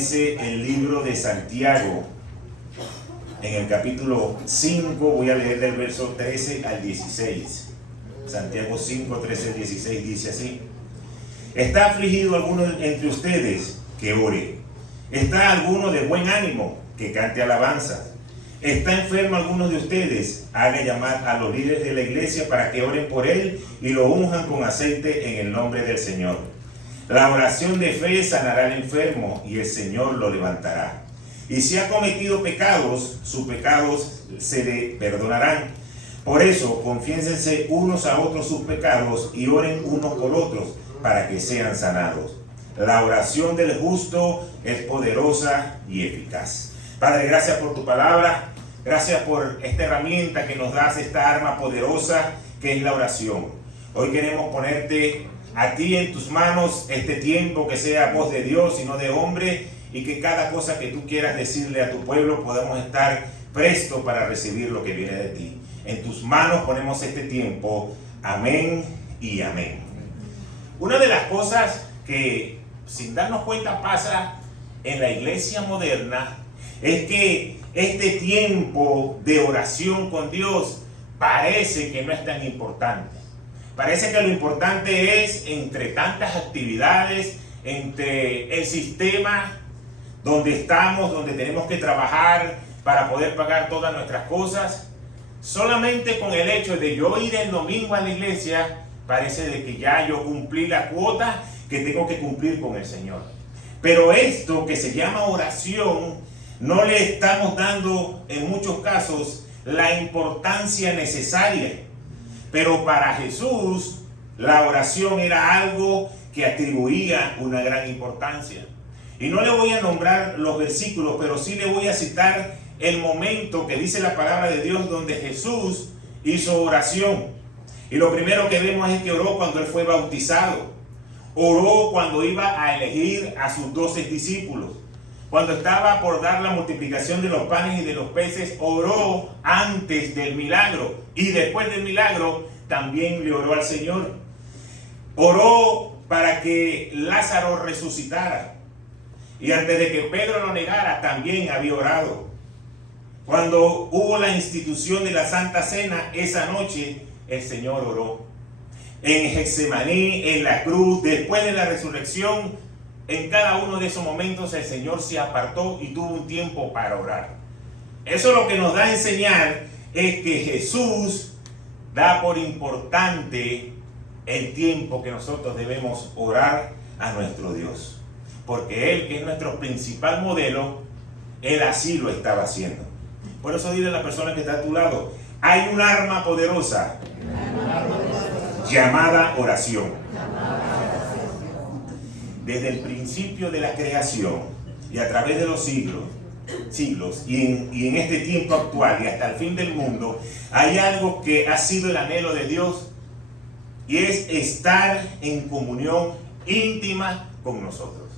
dice el libro de Santiago, en el capítulo 5, voy a leer del verso 13 al 16. Santiago 5, 13 al 16 dice así: ¿Está afligido alguno entre ustedes? Que ore. ¿Está alguno de buen ánimo? Que cante alabanza. ¿Está enfermo alguno de ustedes? Haga llamar a los líderes de la iglesia para que oren por él y lo unjan con aceite en el nombre del Señor. La oración de fe sanará al enfermo y el Señor lo levantará. Y si ha cometido pecados, sus pecados se le perdonarán. Por eso, confiénsense unos a otros sus pecados y oren unos por otros para que sean sanados. La oración del justo es poderosa y eficaz. Padre, gracias por tu palabra. Gracias por esta herramienta que nos das, esta arma poderosa que es la oración. Hoy queremos ponerte a ti en tus manos este tiempo, que sea voz de Dios y no de hombre, y que cada cosa que tú quieras decirle a tu pueblo podamos estar presto para recibir lo que viene de ti. En tus manos ponemos este tiempo. Amén y amén. Una de las cosas que sin darnos cuenta pasa en la iglesia moderna es que este tiempo de oración con Dios parece que no es tan importante. Parece que lo importante es, entre tantas actividades, entre el sistema donde estamos, donde tenemos que trabajar para poder pagar todas nuestras cosas, solamente con el hecho de yo ir el domingo a la iglesia, parece de que ya yo cumplí la cuota que tengo que cumplir con el Señor. Pero esto que se llama oración, no le estamos dando en muchos casos la importancia necesaria. Pero para Jesús, la oración era algo que atribuía una gran importancia. Y no le voy a nombrar los versículos, pero sí le voy a citar el momento que dice la palabra de Dios donde Jesús hizo oración. Y lo primero que vemos es que oró cuando él fue bautizado. Oró cuando iba a elegir a sus 12 discípulos. Cuando estaba por dar la multiplicación de los panes y de los peces, oró antes del milagro. Y después del milagro también le oró al Señor. Oró para que Lázaro resucitara. Y antes de que Pedro lo negara, también había orado. Cuando hubo la institución de la Santa Cena, esa noche el Señor oró. En Getsemaní, en la cruz, después de la resurrección, en cada uno de esos momentos el Señor se apartó y tuvo un tiempo para orar. Eso lo que nos da a enseñar es que Jesús da por importante el tiempo que nosotros debemos orar a nuestro Dios. Porque Él, que es nuestro principal modelo, Él así lo estaba haciendo. Por eso dile a la persona que está a tu lado: hay un arma poderosa llamada oración. Desde el principio de la creación y a través de los siglos y en este tiempo actual y hasta el fin del mundo, hay algo que ha sido el anhelo de Dios, y es estar en comunión íntima con nosotros.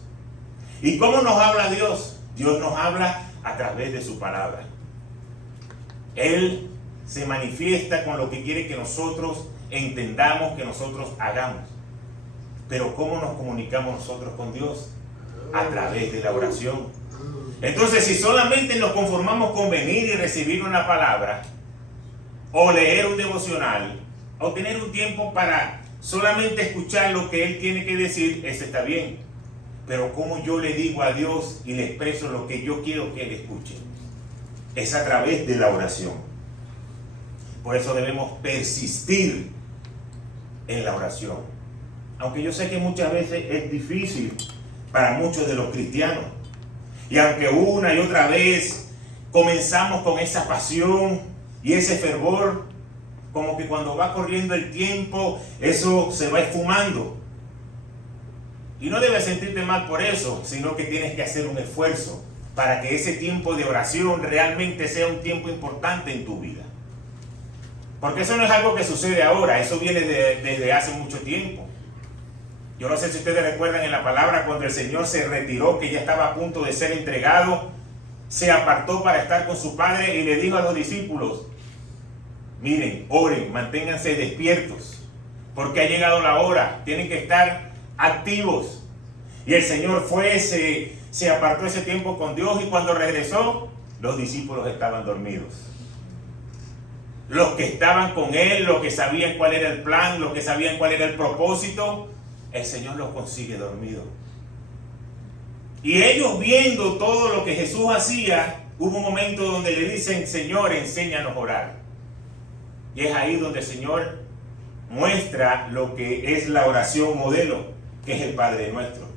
¿Y cómo nos habla Dios? Dios nos habla a través de su palabra. Él se manifiesta con lo que quiere que nosotros entendamos, que nosotros hagamos. Pero ¿cómo nos comunicamos nosotros con Dios? A través de la oración. Entonces, si solamente nos conformamos con venir y recibir una palabra, o leer un devocional, o tener un tiempo para solamente escuchar lo que Él tiene que decir, eso está bien. Pero ¿cómo yo le digo a Dios y le expreso lo que yo quiero que Él escuche? Es a través de la oración. Por eso debemos persistir en la oración. Aunque yo sé que muchas veces es difícil para muchos de los cristianos. Y aunque una y otra vez comenzamos con esa pasión y ese fervor, como que cuando va corriendo el tiempo, eso se va esfumando. Y no debes sentirte mal por eso, sino que tienes que hacer un esfuerzo para que ese tiempo de oración realmente sea un tiempo importante en tu vida. Porque eso no es algo que sucede ahora, eso viene desde hace mucho tiempo. Yo no sé si ustedes recuerdan en la palabra cuando el Señor se retiró, que ya estaba a punto de ser entregado, se apartó para estar con su Padre y le dijo a los discípulos: miren, oren, manténganse despiertos, porque ha llegado la hora, tienen que estar activos. Y el Señor fue, se se apartó ese tiempo con Dios y cuando regresó, los discípulos estaban dormidos. Los que estaban con él, los que sabían cuál era el plan, los que sabían cuál era el propósito, el Señor los consigue dormidos. Y ellos viendo todo lo que Jesús hacía, hubo un momento donde le dicen: Señor, enséñanos a orar. Y es ahí donde el Señor muestra lo que es la oración modelo, que es el Padre Nuestro.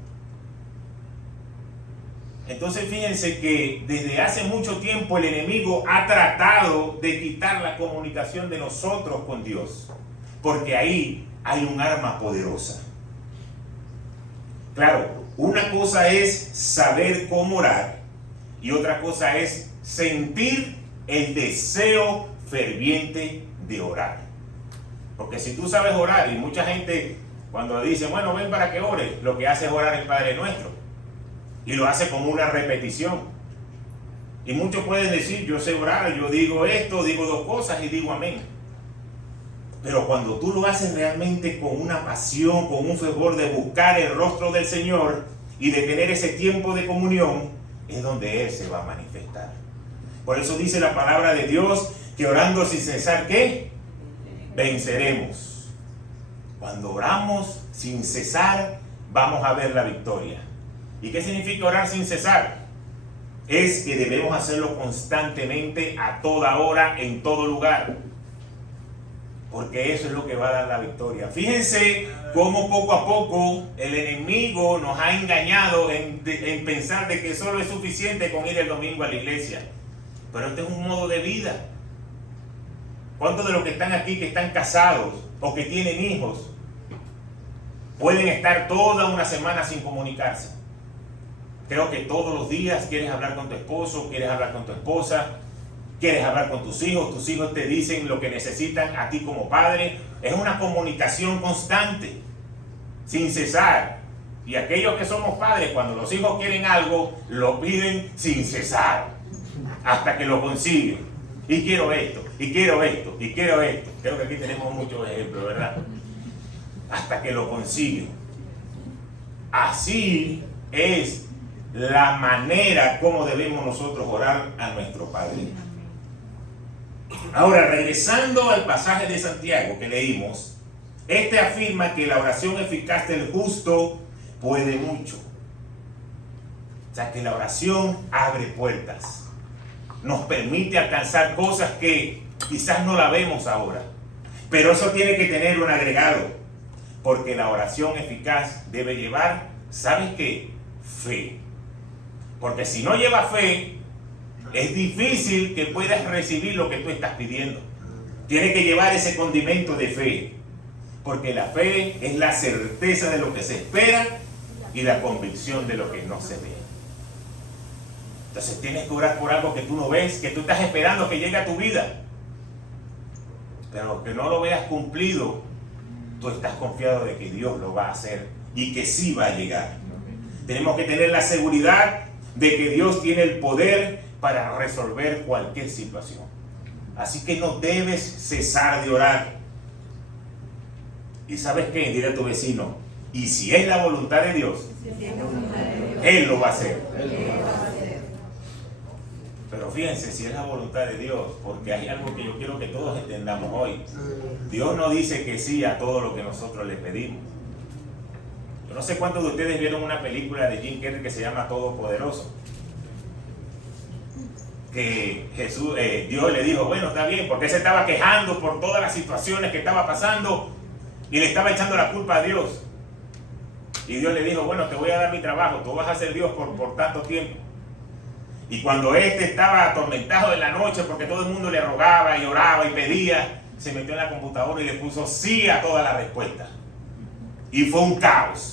Entonces fíjense que desde hace mucho tiempo el enemigo ha tratado de quitar la comunicación de nosotros con Dios, porque ahí hay un arma poderosa. Claro, una cosa es saber cómo orar y otra cosa es sentir el deseo ferviente de orar. Porque si tú sabes orar, y mucha gente cuando dice, bueno, ven para que ores, lo que hace es orar el Padre Nuestro. Y lo hace como una repetición. Y muchos pueden decir, yo sé orar, yo digo esto, digo dos cosas y digo amén. Pero cuando tú lo haces realmente con una pasión, con un fervor de buscar el rostro del Señor y de tener ese tiempo de comunión, es donde Él se va a manifestar. Por eso dice la palabra de Dios que orando sin cesar, ¿qué? Venceremos. Cuando oramos sin cesar, vamos a ver la victoria. ¿Y qué significa orar sin cesar? Es que debemos hacerlo constantemente, a toda hora, en todo lugar. Porque eso es lo que va a dar la victoria. Fíjense cómo poco a poco el enemigo nos ha engañado en pensar de que solo es suficiente con ir el domingo a la iglesia. Pero este es un modo de vida. ¿Cuántos de los que están aquí, que están casados o que tienen hijos, pueden estar toda una semana sin comunicarse? Creo que todos los días quieres hablar con tu esposo, quieres hablar con tu esposa, quieres hablar con tus hijos te dicen lo que necesitan a ti como padre. Es una comunicación constante, sin cesar. Y aquellos que somos padres, cuando los hijos quieren algo, lo piden sin cesar, hasta que lo consiguen. Y quiero esto, y quiero esto, y quiero esto. Creo que aquí tenemos muchos ejemplos, ¿verdad? Hasta que lo consiguen. Así es la manera como debemos nosotros orar a nuestro Padre. Ahora, regresando al pasaje de Santiago que leímos, este afirma que la oración eficaz del justo puede mucho. O sea, que la oración abre puertas, nos permite alcanzar cosas que quizás no la vemos ahora, pero eso tiene que tener un agregado, porque la oración eficaz debe llevar, ¿sabes qué? Fe. Porque si no lleva fe, es difícil que puedas recibir lo que tú estás pidiendo. Tiene que llevar ese condimento de fe, porque la fe es la certeza de lo que se espera y la convicción de lo que no se ve. Entonces tienes que orar por algo que tú no ves, que tú estás esperando que llegue a tu vida, pero que no lo veas cumplido, tú estás confiado de que Dios lo va a hacer y que sí va a llegar. Tenemos que tener la seguridad de que Dios tiene el poder para resolver cualquier situación. Así que no debes cesar de orar. ¿Y sabes qué? Dile a tu vecino, y si es la voluntad de Dios, Él lo va a hacer. Pero fíjense, si es la voluntad de Dios, porque hay algo que yo quiero que todos entendamos hoy. Dios no dice que sí a todo lo que nosotros le pedimos. Yo no sé cuántos de ustedes vieron una película de Jim Carrey que se llama Todopoderoso. Que Dios le dijo, bueno, está bien, porque él se estaba quejando por todas las situaciones que estaba pasando y le estaba echando la culpa a Dios. Y Dios le dijo, bueno, te voy a dar mi trabajo, tú vas a ser Dios por tanto tiempo. Y cuando este estaba atormentado en la noche porque todo el mundo le rogaba y oraba y pedía, se metió en la computadora y le puso sí a todas las respuestas. Y fue un caos.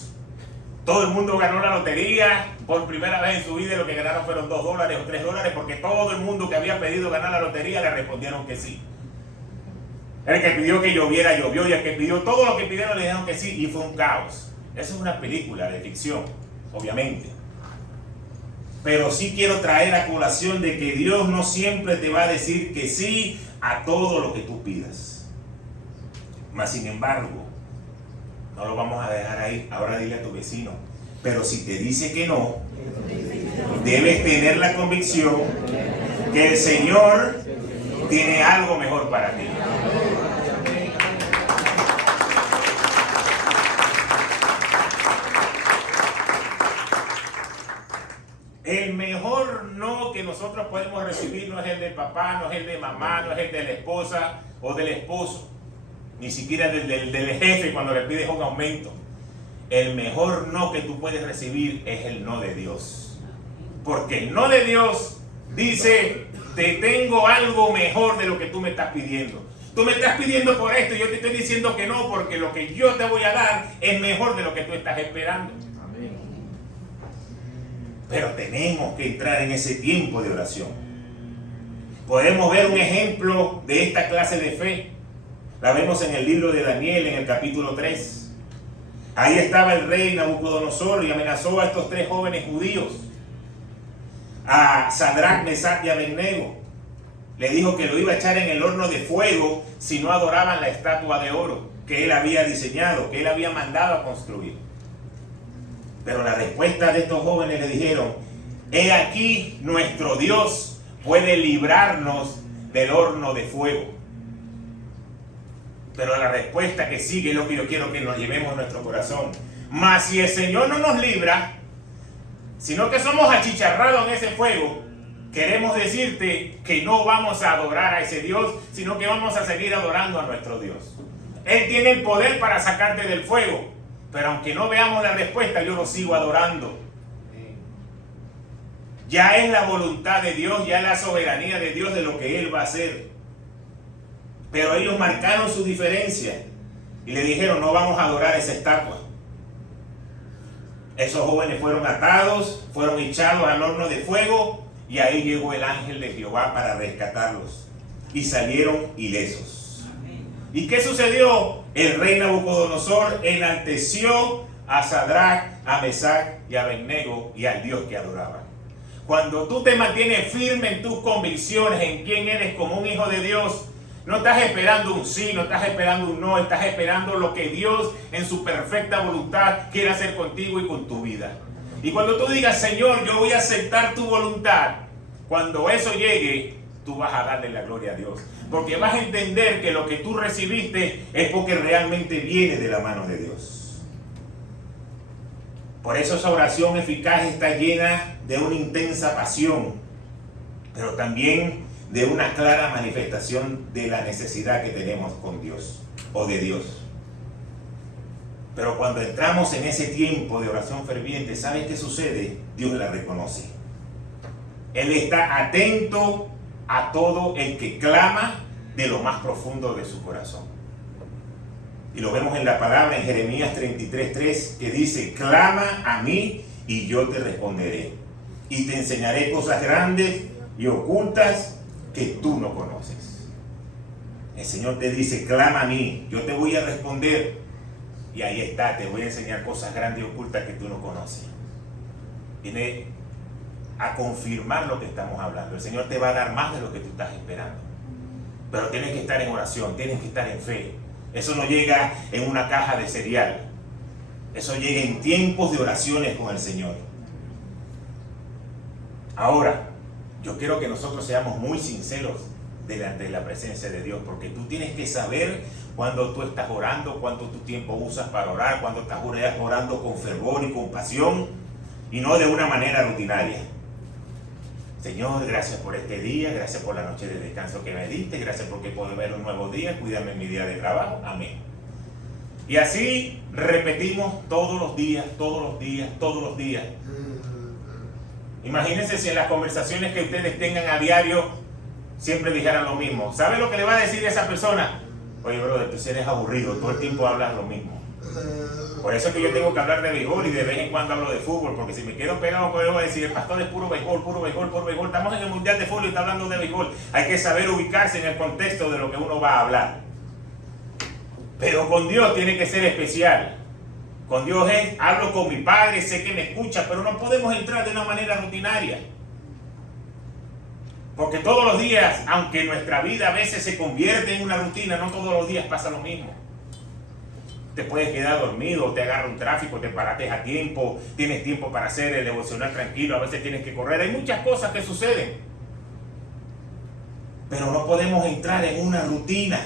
Todo el mundo ganó la lotería por primera vez en su vida y lo que ganaron fueron $2 o $3 porque todo el mundo que había pedido ganar la lotería le respondieron que sí. El que pidió que lloviera, llovió, y el que pidió todo lo que pidieron le dijeron que sí y fue un caos. Esa es una película de ficción, obviamente. Pero sí quiero traer a colación de que Dios no siempre te va a decir que sí a todo lo que tú pidas. Mas sin embargo, no lo vamos a dejar ahí. Ahora dile a tu vecino, Pero si te dice que no, debes tener la convicción que el Señor tiene algo mejor para ti. El mejor no que nosotros podemos recibir no es el del papá, no es el de mamá, no es el de la esposa o del esposo, ni siquiera del jefe cuando le pides un aumento. El mejor no que tú puedes recibir es el no de Dios. Porque el no de Dios dice, te tengo algo mejor de lo que tú me estás pidiendo. Tú me estás pidiendo por esto y yo te estoy diciendo que no, porque lo que yo te voy a dar es mejor de lo que tú estás esperando. Pero tenemos que entrar en ese tiempo de oración. Podemos ver un ejemplo de esta clase de fe. La vemos en el libro de Daniel, en el capítulo 3. Ahí estaba el rey Nabucodonosor y amenazó a estos 3 jóvenes judíos, a Sadrach, Mesach y Abednego. Le dijo que lo iba a echar en el horno de fuego si no adoraban la estatua de oro que él había diseñado, que él había mandado a construir. Pero la respuesta de estos jóvenes le dijeron, he aquí nuestro Dios puede librarnos del horno de fuego. Pero la respuesta que sigue es lo que yo quiero que nos llevemos a nuestro corazón. Mas si el Señor no nos libra, sino que somos achicharrados en ese fuego, queremos decirte que no vamos a adorar a ese Dios, sino que vamos a seguir adorando a nuestro Dios. Él tiene el poder para sacarte del fuego, pero aunque no veamos la respuesta, yo lo sigo adorando. Ya es la voluntad de Dios, ya es la soberanía de Dios de lo que Él va a hacer. Pero ellos marcaron su diferencia y le dijeron, no vamos a adorar esa estatua. Esos jóvenes fueron atados, fueron echados al horno de fuego y ahí llegó el ángel de Jehová para rescatarlos y salieron ilesos. ¿Y qué sucedió? El rey Nabucodonosor enalteció a Sadrach, a Mesach y a Abednego y al Dios que adoraban. Cuando tú te mantienes firme en tus convicciones, en quién eres como un hijo de Dios, no estás esperando un sí, no estás esperando un no, estás esperando lo que Dios en su perfecta voluntad quiere hacer contigo y con tu vida. Y cuando tú digas, Señor, yo voy a aceptar tu voluntad, cuando eso llegue, tú vas a darle la gloria a Dios. Porque vas a entender que lo que tú recibiste es porque realmente viene de la mano de Dios. Por eso esa oración eficaz está llena de una intensa pasión, pero también de una clara manifestación de la necesidad que tenemos con Dios o de Dios. Pero cuando entramos en ese tiempo de oración ferviente, ¿sabes qué sucede? Dios la reconoce. Él está atento a todo el que clama de lo más profundo de su corazón. Y lo vemos en la palabra en Jeremías 33:3, que dice, clama a mí y yo te responderé, y te enseñaré cosas grandes y ocultas que tú no conoces. El Señor te dice, clama a mí, yo te voy a responder. Y ahí está, te voy a enseñar cosas grandes y ocultas que tú no conoces. Viene a confirmar lo que estamos hablando. El Señor te va a dar más de lo que tú estás esperando. Pero tienes que estar en oración, tienes que estar en fe. Eso no llega en una caja de cereal. Eso llega en tiempos de oraciones con el Señor. Ahora, yo quiero que nosotros seamos muy sinceros delante de la presencia de Dios, porque tú tienes que saber cuando tú estás orando, cuánto tu tiempo usas para orar, cuando estás orando con fervor y con pasión, y no de una manera rutinaria. Señor, gracias por este día, gracias por la noche de descanso que me diste, gracias porque puedo ver un nuevo día, cuídame en mi día de trabajo, amén. Y así repetimos todos los días, todos los días, todos los días. Imagínense si en las conversaciones que ustedes tengan a diario siempre dijeran lo mismo. ¿Sabe lo que le va a decir a esa persona? Oye, brother, tú eres aburrido, todo el tiempo hablas lo mismo. Por eso es que yo tengo que hablar de béisbol y de vez en cuando hablo de fútbol, porque si me quedo pegado, puedo decir, el pastor es puro béisbol, puro béisbol, puro béisbol. Estamos en el Mundial de Fútbol y está hablando de béisbol. Hay que saber ubicarse en el contexto de lo que uno va a hablar. Pero con Dios tiene que ser especial. Con Dios es, hablo con mi Padre, sé que me escucha, pero no podemos entrar de una manera rutinaria. Porque todos los días, aunque nuestra vida a veces se convierte en una rutina, no todos los días pasa lo mismo. Te puedes quedar dormido, te agarra un tráfico, te parates a tiempo, tienes tiempo para hacer el devocional tranquilo, a veces tienes que correr, hay muchas cosas que suceden. Pero no podemos entrar en una rutina.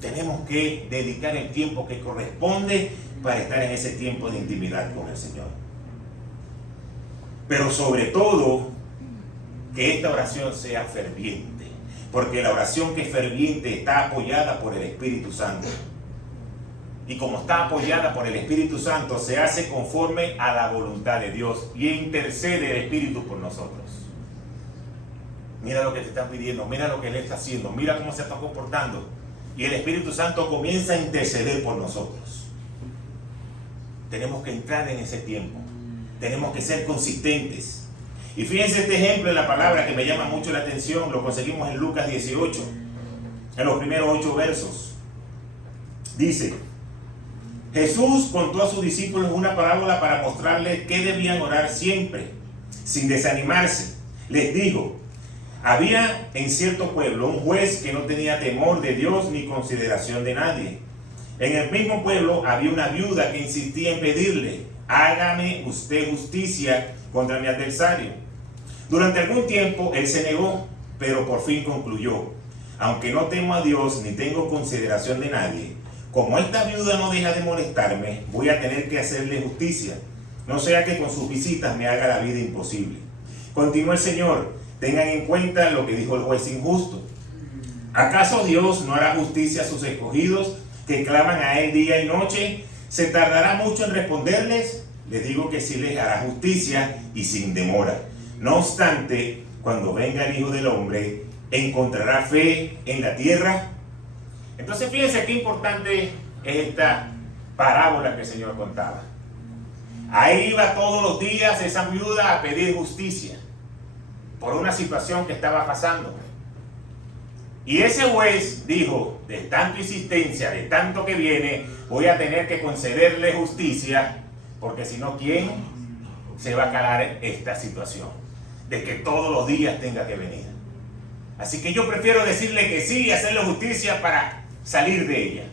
Tenemos que dedicar el tiempo que corresponde para estar en ese tiempo de intimidad con el Señor. Pero sobre todo, que esta oración sea ferviente, porque la oración que es ferviente está apoyada por el Espíritu Santo. Y como está apoyada por el Espíritu Santo, se hace conforme a la voluntad de Dios y intercede el Espíritu por nosotros. Mira lo que te está pidiendo, mira lo que Él está haciendo, mira cómo se está comportando. Y el Espíritu Santo comienza a interceder por nosotros. Tenemos que entrar en ese tiempo. Tenemos que ser consistentes. Y fíjense este ejemplo en la palabra que me llama mucho la atención. Lo conseguimos en Lucas 18, en los primeros 8 versos. Dice: Jesús contó a sus discípulos una parábola para mostrarles que debían orar siempre, sin desanimarse. Les dijo: había en cierto pueblo un juez que no tenía temor de Dios ni consideración de nadie. En el mismo pueblo había una viuda que insistía en pedirle: hágame usted justicia contra mi adversario. Durante algún tiempo él se negó, pero por fin concluyó: aunque no temo a Dios ni tengo consideración de nadie, como esta viuda no deja de molestarme, voy a tener que hacerle justicia, no sea que con sus visitas me haga la vida imposible. Continuó el Señor: tengan en cuenta lo que dijo el juez injusto. ¿Acaso Dios no hará justicia a sus escogidos que claman a Él día y noche? ¿Se tardará mucho en responderles? Les digo que sí les hará justicia y sin demora. No obstante, cuando venga el Hijo del Hombre, ¿encontrará fe en la tierra? Entonces fíjense qué importante es esta parábola que el Señor contaba. Ahí iba todos los días esa viuda a pedir justicia por una situación que estaba pasando. Y ese juez dijo: de tanta insistencia, de tanto que viene, voy a tener que concederle justicia, porque si no, ¿quién se va a calar esta situación de que todos los días tenga que venir? Así que yo prefiero decirle que sí y hacerle justicia para salir de ella.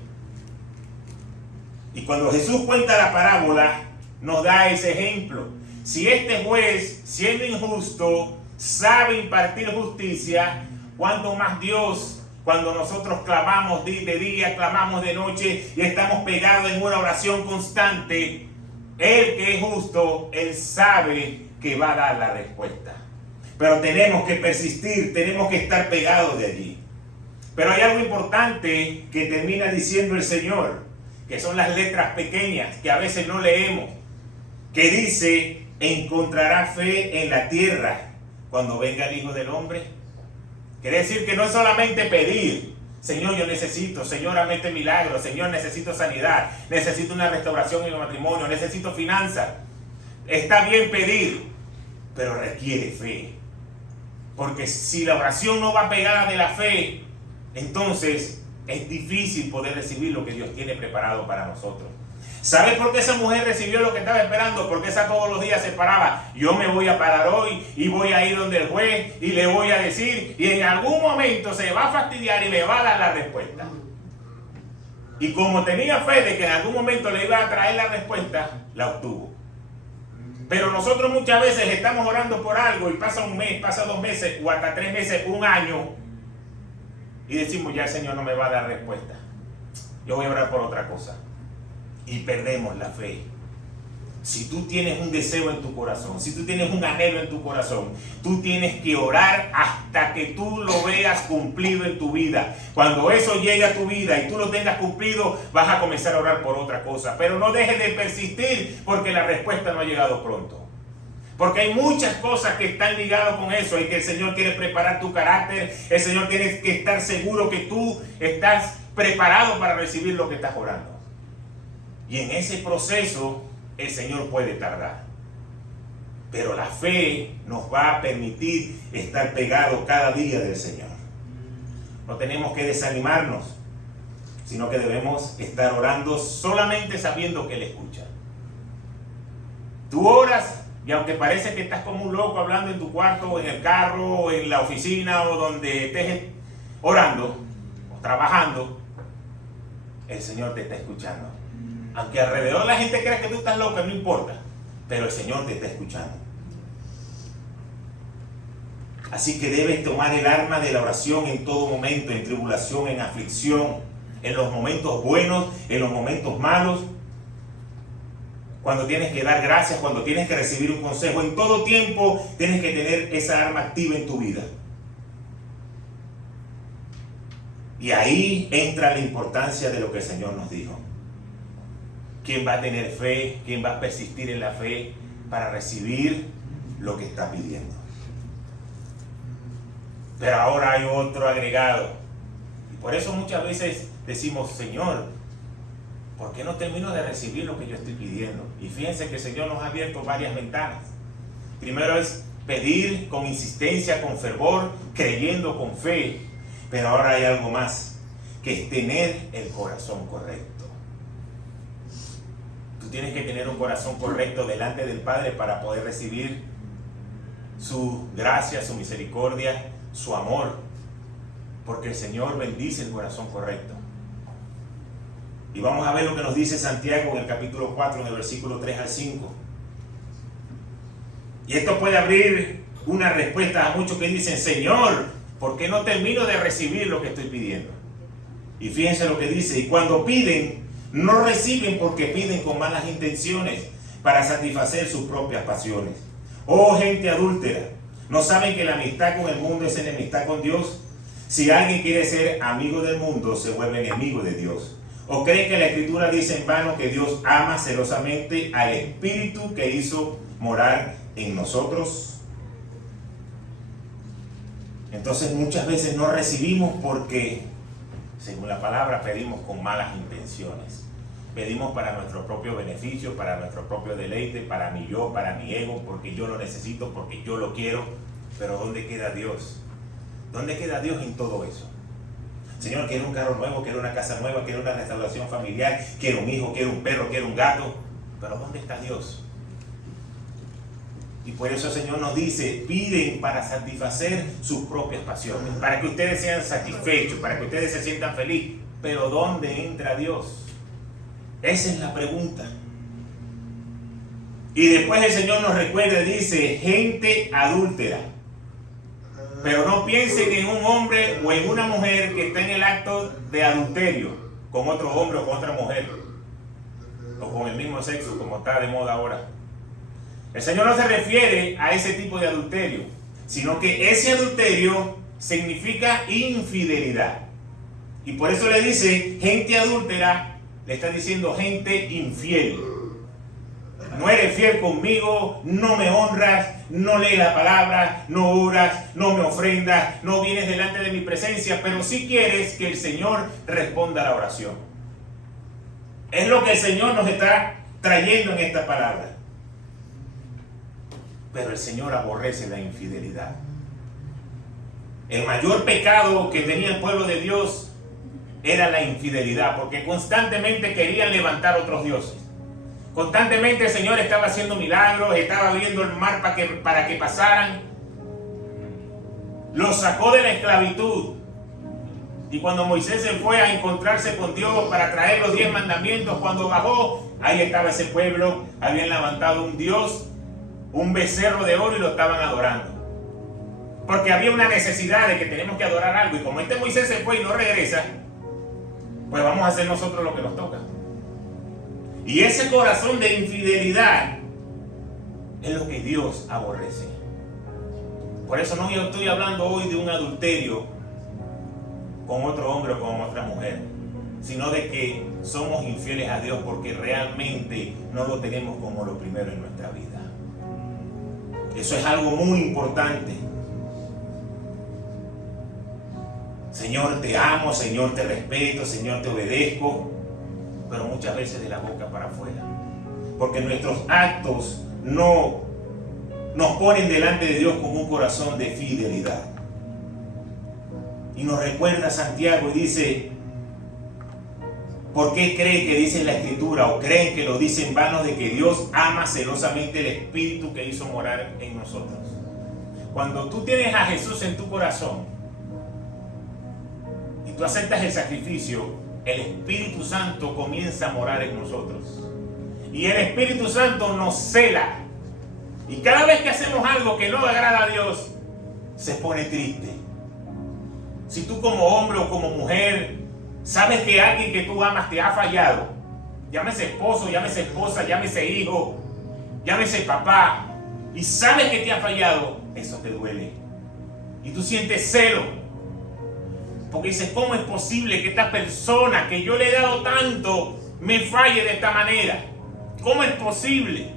Y cuando Jesús cuenta la parábola, nos da ese ejemplo. Si este juez, siendo injusto, sabe impartir justicia, cuánto más Dios, cuando nosotros clamamos de día, clamamos de noche y estamos pegados en una oración constante, Él que es justo, Él sabe que va a dar la respuesta. Pero tenemos que persistir, tenemos que estar pegados de allí. Pero hay algo importante que termina diciendo el Señor, que son las letras pequeñas que a veces no leemos, que dice: encontrará fe en la tierra cuando venga el Hijo del Hombre. Quiere decir que no es solamente pedir: Señor, yo necesito, Señor, hazme este milagro, Señor, necesito sanidad, necesito una restauración en mi matrimonio, necesito finanzas. Está bien pedir, pero requiere fe. Porque si la oración no va pegada de la fe, entonces es difícil poder recibir lo que Dios tiene preparado para nosotros. ¿Sabe por qué esa mujer recibió lo que estaba esperando? Porque esa todos los días se paraba: yo me voy a parar hoy y voy a ir donde el juez y le voy a decir, y en algún momento se va a fastidiar y me va a dar la respuesta. Y como tenía fe de que en algún momento le iba a traer la respuesta, la obtuvo. Pero nosotros muchas veces estamos orando por algo y pasa un mes, pasa 2 meses o hasta 3 meses, un año, y decimos: ya el Señor no me va a dar respuesta, yo voy a orar por otra cosa. Y perdemos la fe. Si tú tienes un deseo en tu corazón, si tú tienes un anhelo en tu corazón, tú tienes que orar hasta que tú lo veas cumplido en tu vida. Cuando eso llegue a tu vida y tú lo tengas cumplido, vas a comenzar a orar por otra cosa. Pero no dejes de persistir, porque la respuesta no ha llegado pronto. Porque hay muchas cosas que están ligadas con eso, y que el Señor quiere preparar tu carácter. El Señor tiene que estar seguro que tú estás preparado para recibir lo que estás orando. Y en ese proceso el Señor puede tardar. Pero la fe nos va a permitir estar pegados cada día del Señor. No tenemos que desanimarnos, sino que debemos estar orando solamente sabiendo que Él escucha. Tú oras, y aunque parece que estás como un loco hablando en tu cuarto, o en el carro, o en la oficina, o donde estés orando o trabajando, el Señor te está escuchando. Aunque alrededor la gente crea que tú estás loca, no importa, pero el Señor te está escuchando. Así que debes tomar el arma de la oración en todo momento, en tribulación, en aflicción, en los momentos buenos, en los momentos malos, cuando tienes que dar gracias, cuando tienes que recibir un consejo. En todo tiempo tienes que tener esa arma activa en tu vida. Y ahí entra la importancia de lo que el Señor nos dijo. ¿Quién va a tener fe? ¿Quién va a persistir en la fe para recibir lo que está pidiendo? Pero ahora hay otro agregado. Y por eso muchas veces decimos, Señor, ¿por qué no termino de recibir lo que yo estoy pidiendo? Y fíjense que el Señor nos ha abierto varias ventanas. Primero es pedir con insistencia, con fervor, creyendo con fe. Pero ahora hay algo más, que es tener el corazón correcto. Tú tienes que tener un corazón correcto delante del Padre para poder recibir su gracia, su misericordia, su amor. Porque el Señor bendice el corazón correcto. Y vamos a ver lo que nos dice Santiago en el capítulo 4, en el versículo 3 al 5. Y esto puede abrir una respuesta a muchos que dicen, Señor, ¿por qué no termino de recibir lo que estoy pidiendo? Y fíjense lo que dice, y cuando piden, no reciben porque piden con malas intenciones para satisfacer sus propias pasiones. Oh gente adúltera, ¿no saben que la amistad con el mundo es enemistad con Dios? Si alguien quiere ser amigo del mundo, se vuelve enemigo de Dios. ¿O creen que la Escritura dice en vano que Dios ama celosamente al Espíritu que hizo morar en nosotros? Entonces muchas veces no recibimos porque, según la palabra, pedimos con malas intenciones. Pedimos para nuestro propio beneficio, para nuestro propio deleite, para mi yo, para mi ego, porque yo lo necesito, porque yo lo quiero. Pero ¿dónde queda Dios? ¿Dónde queda Dios en todo eso? Señor, quiero un carro nuevo, quiero una casa nueva, quiero una restauración familiar, quiero un hijo, quiero un perro, quiero un gato. Pero ¿dónde está Dios? Y por eso el Señor nos dice, piden para satisfacer sus propias pasiones, para que ustedes sean satisfechos, para que ustedes se sientan felices. Pero ¿dónde entra Dios? Esa es la pregunta. Y después el Señor nos recuerda, dice, gente adúltera. Pero no piensen en un hombre o en una mujer que está en el acto de adulterio con otro hombre o con otra mujer, o con el mismo sexo, como está de moda ahora. El Señor no se refiere a ese tipo de adulterio, sino que ese adulterio significa infidelidad. Y por eso le dice gente adúltera, le está diciendo gente infiel. No eres fiel conmigo, no me honras, no lees la palabra, no oras, no me ofrendas, no vienes delante de mi presencia, pero sí quieres que el Señor responda a la oración. Es lo que el Señor nos está trayendo en esta palabra. Pero el Señor aborrece la infidelidad. El mayor pecado que tenía el pueblo de Dios era la infidelidad, porque constantemente querían levantar otros dioses. Constantemente el Señor estaba haciendo milagros, estaba abriendo el mar para que pasaran. Los sacó de la esclavitud. Y cuando Moisés se fue a encontrarse con Dios para traer los 10 mandamientos, cuando bajó, ahí estaba ese pueblo, habían levantado un dios, un becerro de oro y lo estaban adorando. Porque había una necesidad de que tenemos que adorar algo. Y como este Moisés se fue y no regresa, pues vamos a hacer nosotros lo que nos toca. Y ese corazón de infidelidad es lo que Dios aborrece. Por eso no yo estoy hablando hoy de un adulterio con otro hombre o con otra mujer, sino de que somos infieles a Dios porque realmente no lo tenemos como lo primero en nuestra vida. Eso es algo muy importante. Señor, te amo, Señor, te respeto, Señor, te obedezco, pero muchas veces de la boca para afuera, porque nuestros actos no nos ponen delante de Dios con un corazón de fidelidad. Y nos recuerda Santiago y dice, ¿por qué creen que dice la Escritura o creen que lo dice en vano de que Dios ama celosamente el Espíritu que hizo morar en nosotros? Cuando tú tienes a Jesús en tu corazón y tú aceptas el sacrificio, el Espíritu Santo comienza a morar en nosotros. Y el Espíritu Santo nos cela. Y cada vez que hacemos algo que no agrada a Dios, se pone triste. Si tú como hombre o como mujer sabes que alguien que tú amas te ha fallado, llámese esposo, llámese esposa, llámese hijo, llámese papá, y sabes que te ha fallado, eso te duele. Y tú sientes celo. Porque dices, ¿cómo es posible que esta persona que yo le he dado tanto me falle de esta manera? ¿Cómo es posible?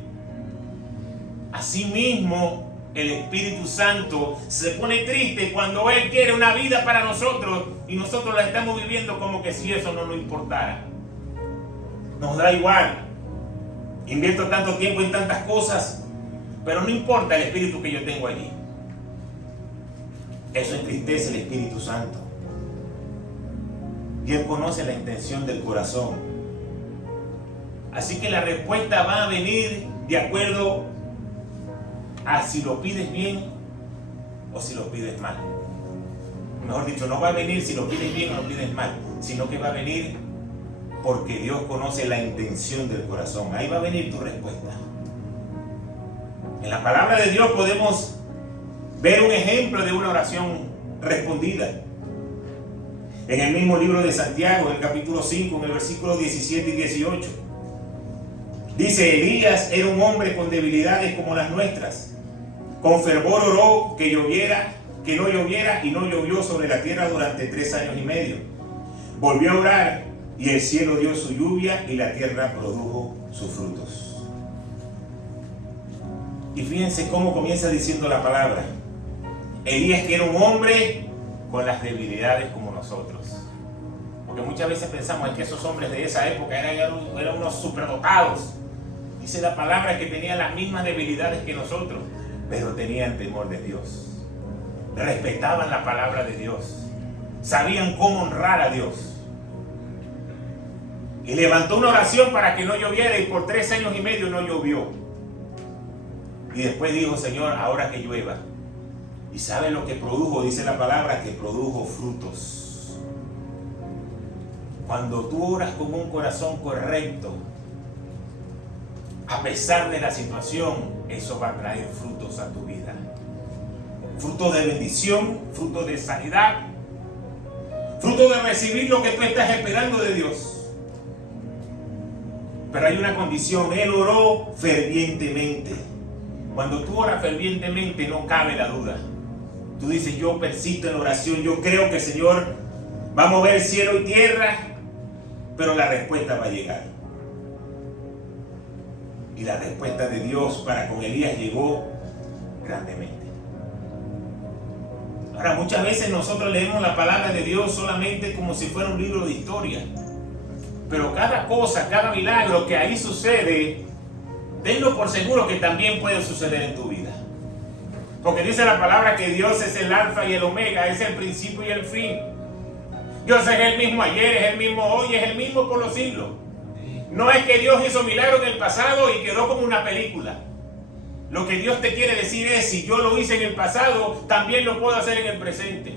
Asimismo, el Espíritu Santo se pone triste cuando Él quiere una vida para nosotros y nosotros la estamos viviendo como que si eso no nos importara. Nos da igual. Invierto tanto tiempo en tantas cosas, pero no importa el espíritu que yo tengo allí. Eso entristece el Espíritu Santo. Y Él conoce la intención del corazón. Así que la respuesta va a venir de acuerdo a si lo pides bien o si lo pides mal. Mejor dicho, no va a venir si lo pides bien o lo pides mal, sino que va a venir porque Dios conoce la intención del corazón. Ahí va a venir tu respuesta. En la palabra de Dios podemos ver un ejemplo de una oración respondida. En el mismo libro de Santiago, en el capítulo 5, en el versículo 17 y 18. Dice, Elías era un hombre con debilidades como las nuestras. Con fervor oró que no lloviera, y no llovió sobre la tierra durante 3 años y medio. Volvió a orar y el cielo dio su lluvia y la tierra produjo sus frutos. Y fíjense cómo comienza diciendo la palabra. Elías, que era un hombre con las debilidades como nosotros. Porque muchas veces pensamos que esos hombres de esa época eran unos superdotados. Dice la palabra que tenían las mismas debilidades que nosotros, pero tenían temor de Dios. Respetaban la palabra de Dios. Sabían cómo honrar a Dios. Y levantó una oración para que no lloviera, y por 3 años y medio no llovió. Y después dijo, Señor, ahora que llueva. ¿Y sabe lo que produjo? Dice la palabra que produjo frutos. Cuando tú oras con un corazón correcto, a pesar de la situación, eso va a traer frutos a tu vida. Frutos de bendición, frutos de sanidad, frutos de recibir lo que tú estás esperando de Dios. Pero hay una condición, Él oró fervientemente. Cuando tú oras fervientemente no cabe la duda. Tú dices, yo persisto en la oración, yo creo que el Señor va a mover cielo y tierra, pero la respuesta va a llegar. Y la respuesta de Dios para con Elías llegó grandemente. Ahora, muchas veces nosotros leemos la palabra de Dios solamente como si fuera un libro de historia. Pero cada cosa, cada milagro que ahí sucede, tenlo por seguro que también puede suceder en tu vida. Porque dice la palabra que Dios es el alfa y el omega, es el principio y el fin. Dios es el mismo ayer, es el mismo hoy, es el mismo por los siglos. No es que Dios hizo milagros en el pasado y quedó como una película. Lo que Dios te quiere decir es, si yo lo hice en el pasado, también lo puedo hacer en el presente.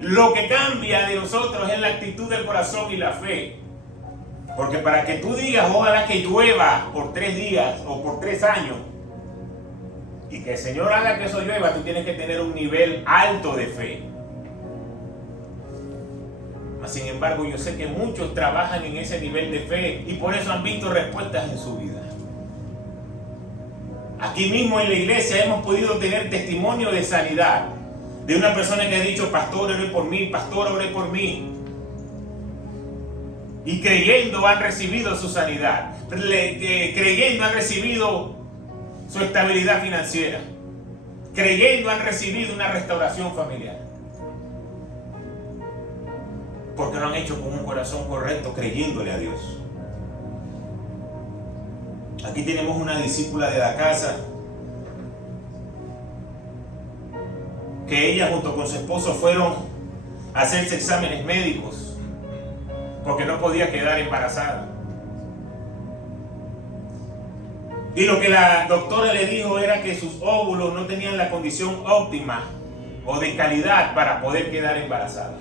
Lo que cambia de nosotros es la actitud del corazón y la fe. Porque para que tú digas, ojalá que llueva por 3 días o por 3 años, y que el Señor haga que eso llueva, tú tienes que tener un nivel alto de fe. Sin embargo, yo sé que muchos trabajan en ese nivel de fe y por eso han visto respuestas en su vida. Aquí mismo en la iglesia hemos podido tener testimonio de sanidad de una persona que ha dicho, pastor, oré por mí, pastor, oré por mí. Y creyendo han recibido su sanidad, creyendo han recibido su estabilidad financiera, creyendo han recibido una restauración familiar. Porque lo han hecho con un corazón correcto, creyéndole a Dios. Aquí tenemos una discípula de la casa que ella junto con su esposo fueron a hacerse exámenes médicos porque no podía quedar embarazada. Y lo que la doctora le dijo era que sus óvulos no tenían la condición óptima o de calidad para poder quedar embarazada.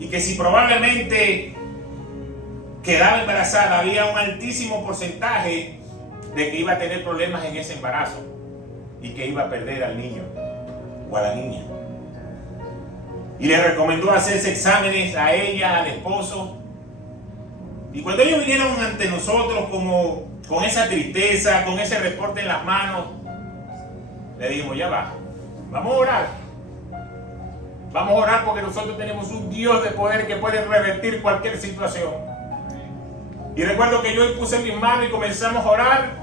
y que si probablemente quedaba embarazada, había un altísimo porcentaje de que iba a tener problemas en ese embarazo y que iba a perder al niño o a la niña. Y le recomendó hacerse exámenes a ella, al esposo. Y cuando ellos vinieron ante nosotros como con esa tristeza, con ese reporte en las manos, le dijimos, ya va, vamos a orar. Vamos a orar porque nosotros tenemos un Dios de poder que puede revertir cualquier situación. Y recuerdo que yo puse mis manos y comenzamos a orar.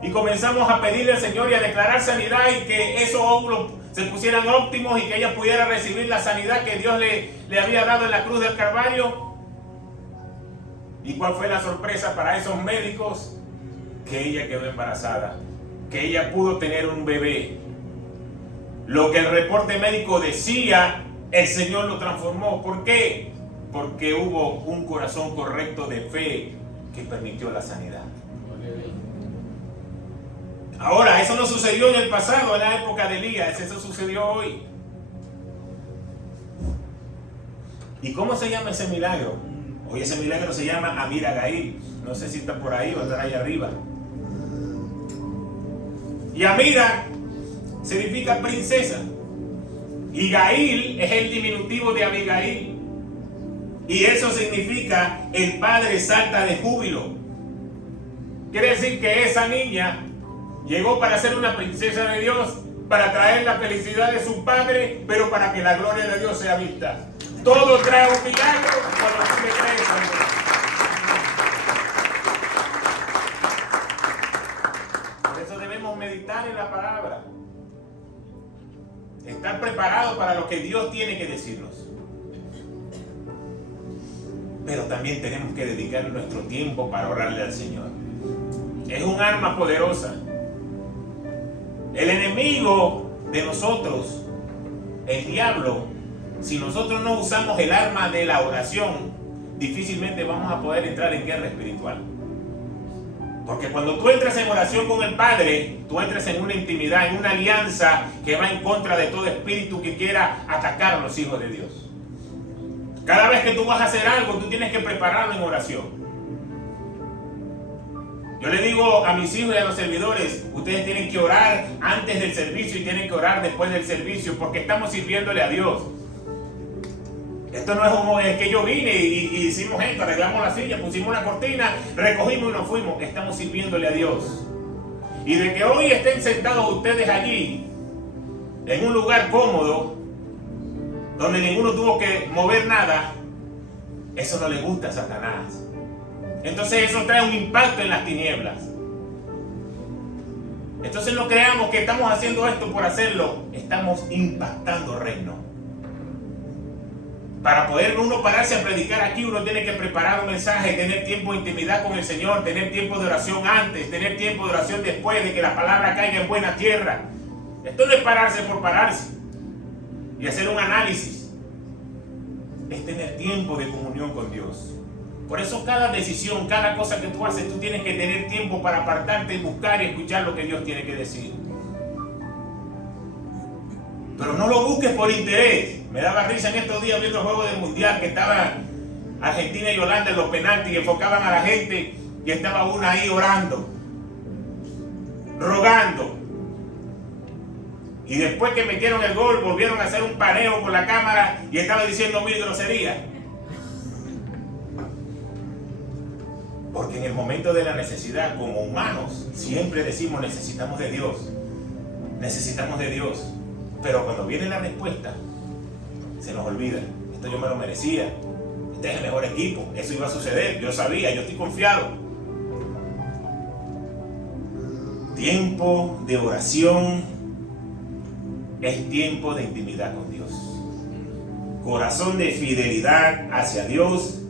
Y comenzamos a pedirle al Señor y a declarar sanidad y que esos óvulos se pusieran óptimos y que ella pudiera recibir la sanidad que Dios le había dado en la cruz del Calvario. ¿Y cuál fue la sorpresa para esos médicos? Que ella quedó embarazada, que ella pudo tener un bebé. Lo que el reporte médico decía, el Señor lo transformó. ¿Por qué? Porque hubo un corazón correcto de fe que permitió la sanidad. Ahora, eso no sucedió en el pasado, en la época de Elías, eso sucedió hoy. ¿Y cómo se llama ese milagro? Hoy ese milagro se llama Amir Agail. No sé si está por ahí o está ahí arriba. Y Amira significa princesa. Y Gail es el diminutivo de Abigail. Y eso significa el padre salta de júbilo. Quiere decir que esa niña llegó para ser una princesa de Dios, para traer la felicidad de su padre, pero para que la gloria de Dios sea vista. Todo trae un milagro cuando tú le crees a Dios. Por eso debemos meditar en la palabra. Estar preparados para lo que Dios tiene que decirnos. Pero también tenemos que dedicar nuestro tiempo para orarle al Señor. Es un arma poderosa. El enemigo de nosotros, el diablo, si nosotros no usamos el arma de la oración, difícilmente vamos a poder entrar en guerra espiritual. Porque cuando tú entras en oración con el Padre, tú entras en una intimidad, en una alianza que va en contra de todo espíritu que quiera atacar a los hijos de Dios. Cada vez que tú vas a hacer algo, tú tienes que prepararlo en oración. Yo le digo a mis hijos y a los servidores, ustedes tienen que orar antes del servicio y tienen que orar después del servicio, porque estamos sirviéndole a Dios. Esto no es que yo vine y hicimos esto, arreglamos la silla, pusimos la cortina, recogimos y nos fuimos. Estamos sirviéndole a Dios. Y de que hoy estén sentados ustedes allí, en un lugar cómodo, donde ninguno tuvo que mover nada, eso no le gusta a Satanás. Entonces eso trae un impacto en las tinieblas. Entonces no creamos que estamos haciendo esto por hacerlo. Estamos impactando reino. Para poder uno pararse a predicar aquí, uno tiene que preparar un mensaje, tener tiempo de intimidad con el Señor, tener tiempo de oración antes, tener tiempo de oración después de que la palabra caiga en buena tierra. Esto no es pararse por pararse y hacer un análisis. Es tener tiempo de comunión con Dios. Por eso cada decisión, cada cosa que tú haces, tú tienes que tener tiempo para apartarte y buscar y escuchar lo que Dios tiene que decir. Pero no lo busques por interés. Me daba risa en estos días viendo el juego del Mundial que estaban Argentina y Holanda en los penaltis y enfocaban a la gente y estaba una ahí orando, rogando. Y después que metieron el gol, volvieron a hacer un paneo con la cámara y estaba diciendo 1000 groserías. Porque en el momento de la necesidad, como humanos, siempre decimos necesitamos de Dios. Necesitamos de Dios. Pero cuando viene la respuesta, se nos olvida. Esto yo me lo merecía. Este es el mejor equipo. Eso iba a suceder. Yo sabía, yo estoy confiado. Tiempo de oración es tiempo de intimidad con Dios. Corazón de fidelidad hacia Dios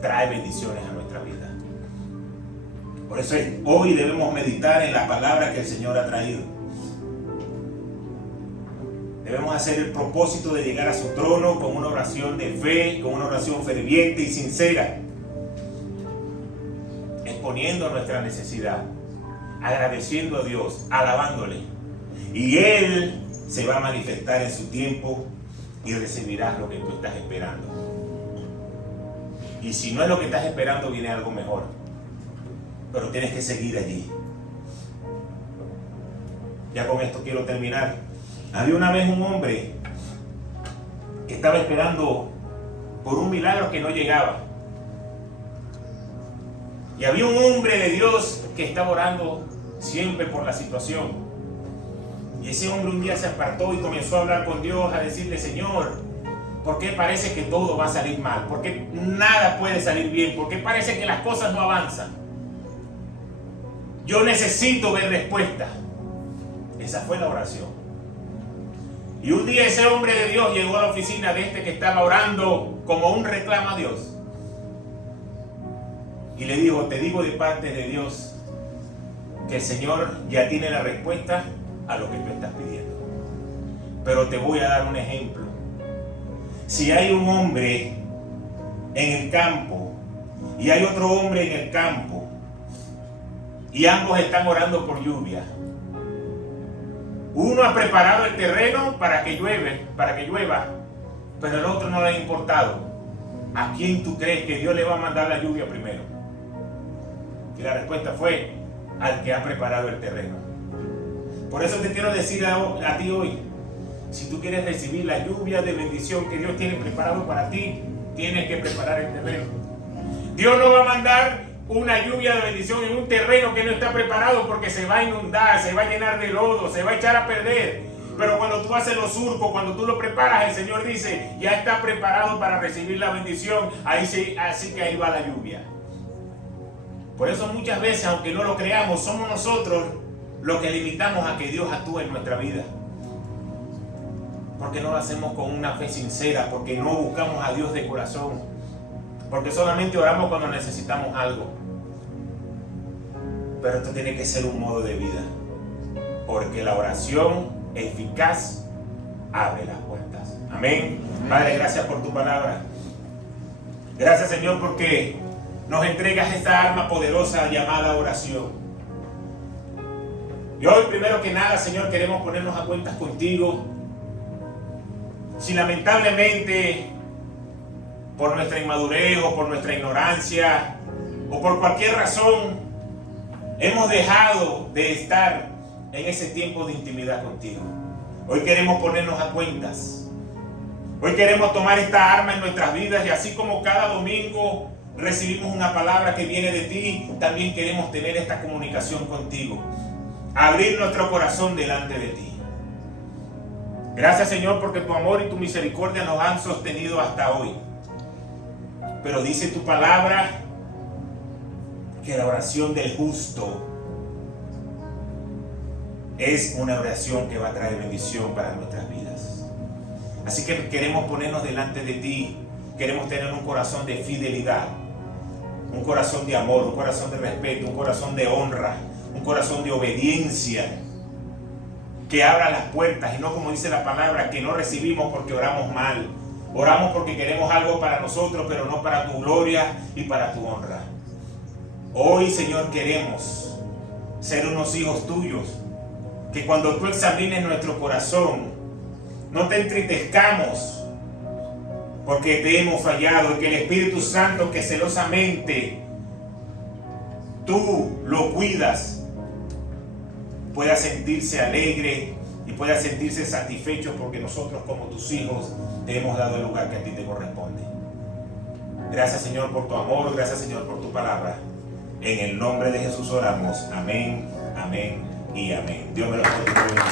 trae bendiciones a nuestra vida. Por eso hoy debemos meditar en la palabra que el Señor ha traído. Debemos hacer el propósito de llegar a su trono con una oración de fe, con una oración ferviente y sincera, exponiendo nuestra necesidad, agradeciendo a Dios, alabándole. Y Él se va a manifestar en su tiempo y recibirás lo que tú estás esperando. Y si no es lo que estás esperando, viene algo mejor. Pero tienes que seguir allí. Ya con esto quiero terminar. Había una vez un hombre que estaba esperando por un milagro que no llegaba. Y había un hombre de Dios que estaba orando siempre por la situación. Y ese hombre un día se apartó y comenzó a hablar con Dios, a decirle: Señor, ¿por qué parece que todo va a salir mal? ¿Por qué nada puede salir bien? ¿Por qué parece que las cosas no avanzan? Yo necesito ver respuesta. Esa fue la oración. Y un día ese hombre de Dios llegó a la oficina de este que estaba orando como un reclamo a Dios. Y le dijo: te digo de parte de Dios que el Señor ya tiene la respuesta a lo que tú estás pidiendo. Pero te voy a dar un ejemplo. Si hay un hombre en el campo y hay otro hombre en el campo y ambos están orando por lluvia, uno ha preparado el terreno para que llueva, pero el otro no le ha importado. ¿A quién tú crees que Dios le va a mandar la lluvia primero? Y la respuesta fue: al que ha preparado el terreno. Por eso te quiero decir a ti hoy: si tú quieres recibir la lluvia de bendición que Dios tiene preparado para ti, tienes que preparar el terreno. Dios no va a mandar una lluvia de bendición en un terreno que no está preparado, porque se va a inundar, se va a llenar de lodo, se va a echar a perder. Pero cuando tú haces los surcos, cuando tú lo preparas, el Señor dice: ya está preparado para recibir la bendición. Así que ahí va la lluvia. Por eso muchas veces, aunque no lo creamos, somos nosotros los que limitamos a que Dios actúe en nuestra vida. Porque no lo hacemos con una fe sincera, porque no buscamos a Dios de corazón, porque solamente oramos cuando necesitamos algo. Pero esto tiene que ser un modo de vida, porque la oración eficaz abre las puertas. Amén. Padre, gracias por tu palabra. Gracias, Señor, porque nos entregas esta arma poderosa llamada oración. Y hoy, primero que nada, Señor, queremos ponernos a cuentas contigo. Si lamentablemente, por nuestra inmadurez o por nuestra ignorancia o por cualquier razón, hemos dejado de estar en ese tiempo de intimidad contigo, hoy queremos ponernos a cuentas. Hoy queremos tomar esta arma en nuestras vidas, y así como cada domingo recibimos una palabra que viene de ti, también queremos tener esta comunicación contigo, abrir nuestro corazón delante de ti. Gracias, Señor, porque tu amor y tu misericordia nos han sostenido hasta hoy. Pero dice tu palabra que la oración del justo es una oración que va a traer bendición para nuestras vidas. Así que queremos ponernos delante de ti. Queremos tener un corazón de fidelidad, un corazón de amor, un corazón de respeto, un corazón de honra, un corazón de obediencia, que abra las puertas, y no como dice la palabra, que no recibimos porque oramos mal. Oramos porque queremos algo para nosotros, pero no para tu gloria y para tu honra. Hoy, Señor, queremos ser unos hijos tuyos, que cuando tú examines nuestro corazón, no te entristezcamos porque te hemos fallado, y que el Espíritu Santo, que celosamente tú lo cuidas, pueda sentirse alegre y pueda sentirse satisfecho, porque nosotros, como tus hijos, te hemos dado el lugar que a ti te corresponde. Gracias, Señor, por tu amor. Gracias, Señor, por tu palabra. En el nombre de Jesús oramos. Amén, amén y amén. Dios me lo bendiga.